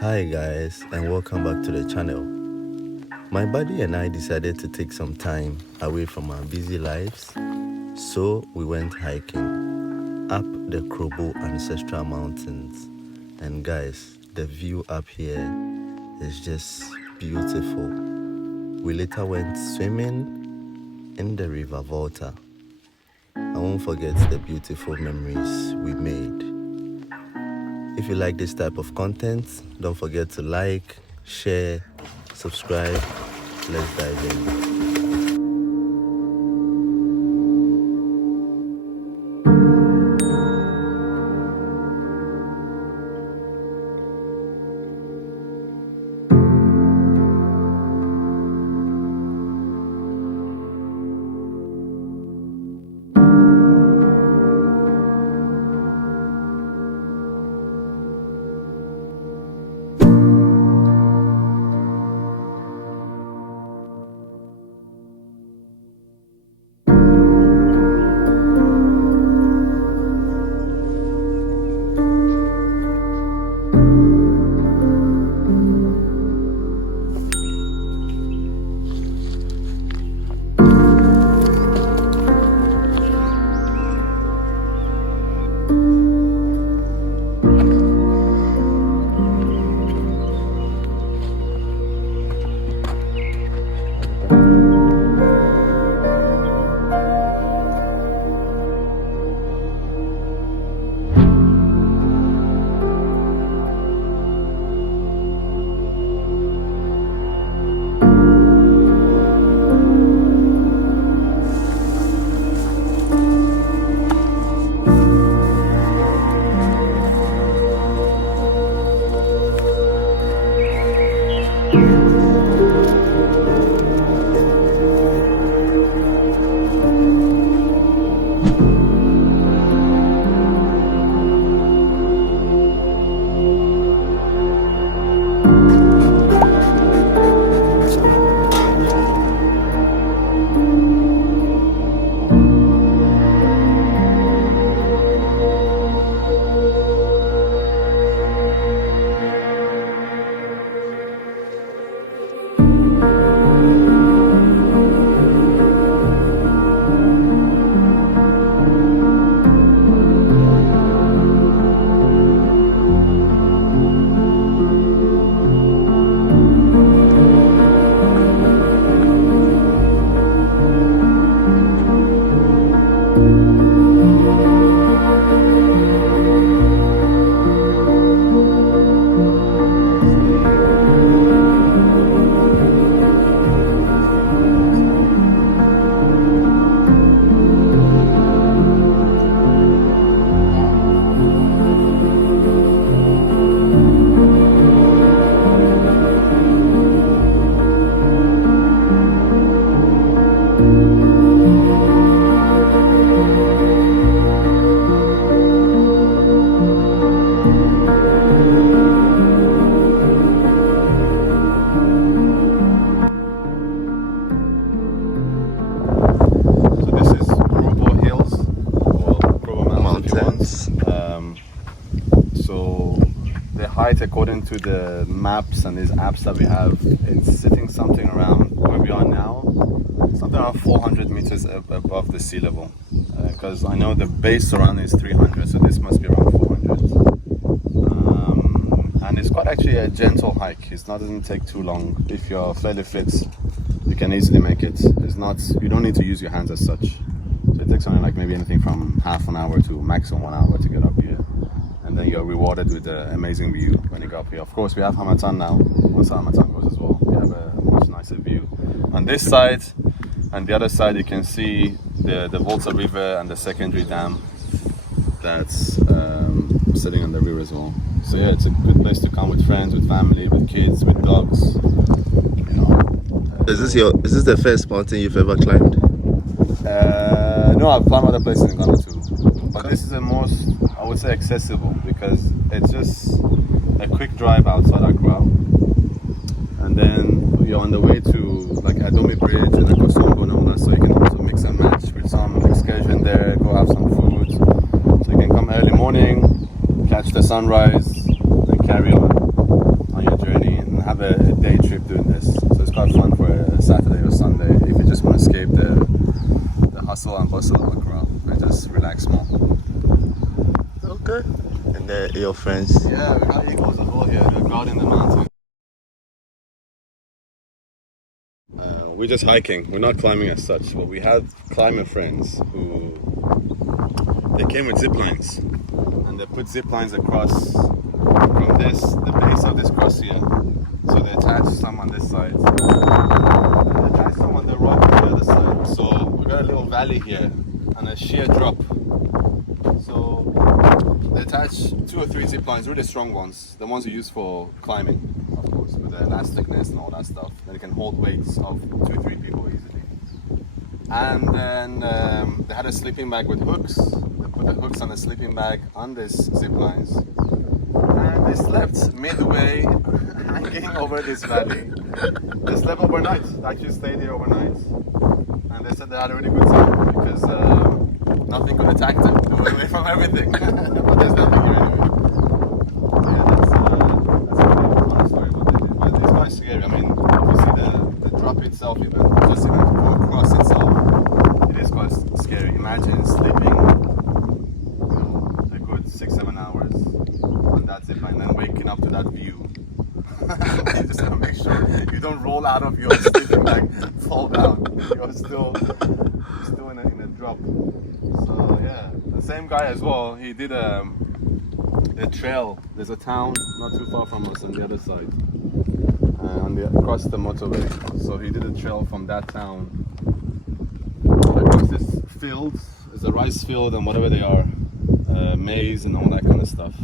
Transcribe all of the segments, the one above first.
Hi guys, and welcome back to the channel. My buddy and I decided to take some time away from our busy lives, so we went hiking up the Krobo Ancestral mountains. And guys, the view up here is just beautiful. We later went swimming in the river Volta. I won't forget the beautiful memories we made. If you like this type of content, don't forget to like, share, subscribe. Let's dive in. According to the maps and these apps that we have, it's sitting something around where we are now, something around 400 meters above the sea level. Because I know the base around is 300, so this must be around 400. And it's quite actually a gentle hike. It doesn't take too long. If you're fairly fit, you can easily make it. You don't need to use your hands as such. So it takes only like maybe anything from half an hour to maximum 1 hour to get up here. And then you're rewarded with the amazing view when you go up here. Of course, we have Hamatan now. Once Hamatan goes as well, we have a much nicer view. On this side and the other side, you can see the Volta River and the secondary dam that's sitting on the river as well. So yeah, it's a good place to come with friends, with family, with kids, with dogs. You know. Is this the first mountain you've ever climbed? No, I've climbed other places in Ghana too. But this is the most, I would say, accessible because it's just a quick drive outside Accra, and then you're on the way to like Adomi Bridge and Akosombo and all that, so you can also mix and match with some excursion there, go have some food. So you can come early morning, catch the sunrise, and carry on. escape the hustle and bustle of Accra and just relax more. Okay. And your friends? Yeah, we got eagles as well here. They're guarding the mountain. We're just hiking. We're not climbing as such, but we had climber friends who they came with zip lines, and they put zip lines across from the base of this cross here. So they attached some on this side, and they attached some on the rock on the other side. So we got a little valley here and a sheer drop. So they attach 2 or 3 zip lines, really strong ones, the ones you use for climbing, of course, with the elasticness and all that stuff. Then it can hold weights of 2 or 3 people easily. And then they had a sleeping bag with hooks. They put the hooks on the sleeping bag on these zip lines. And they slept midway, hanging over this valley. They slept overnight. They actually stayed here overnight. And they said they had a really good time because nothing could attack them. They were away from everything. But there's nothing here anyway. Yeah, that's a really fun story what they did. But it's quite scary. I mean, if you see the drop itself, even just even go across itself, it is quite scary. Imagine sleeping, you know, a good 6-7 hours on that zip line, and then waking up to that view. You just want to make sure you don't roll out of your sleeping bag, fall down. You're still in a drop. So yeah, the same guy as well. He did a trail. There's a town not too far from us on the other side, across the motorway. So he did a trail from that town across this field. There's a rice field and whatever they are, maize and all that kind of stuff.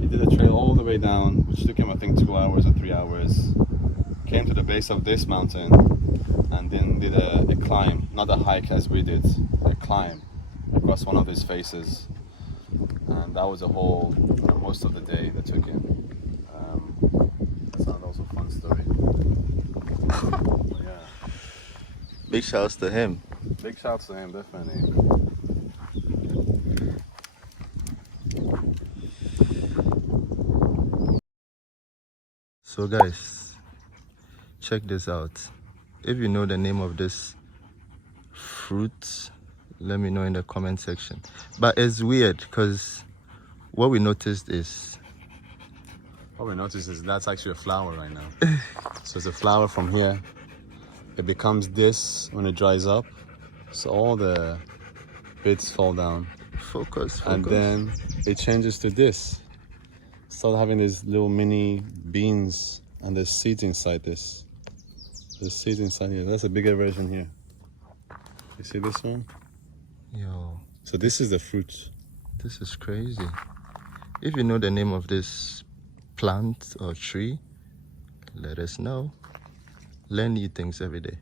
He did a trail all the way down, which took him I think 2 hours or 3 hours. Came to the base of this mountain and then did a climb, not a hike as we did, a climb across one of his faces. And that was most of the day that took him. That's also a fun story. Yeah. Big shouts to him. Big shouts to him, definitely. So guys, check this out. If you know the name of this fruit, let me know in the comment section. But it's weird because what we noticed is that's actually a flower right now. So it's a flower from here. It becomes this when it dries up. So all the bits fall down. Focus. And then it changes to this. Start having these little mini beans and there's seeds inside this. There's seeds inside here. That's a bigger version here. You see this one? Yo. So this is the fruit. This is crazy. If you know the name of this plant or tree, let us know. Learn new things every day.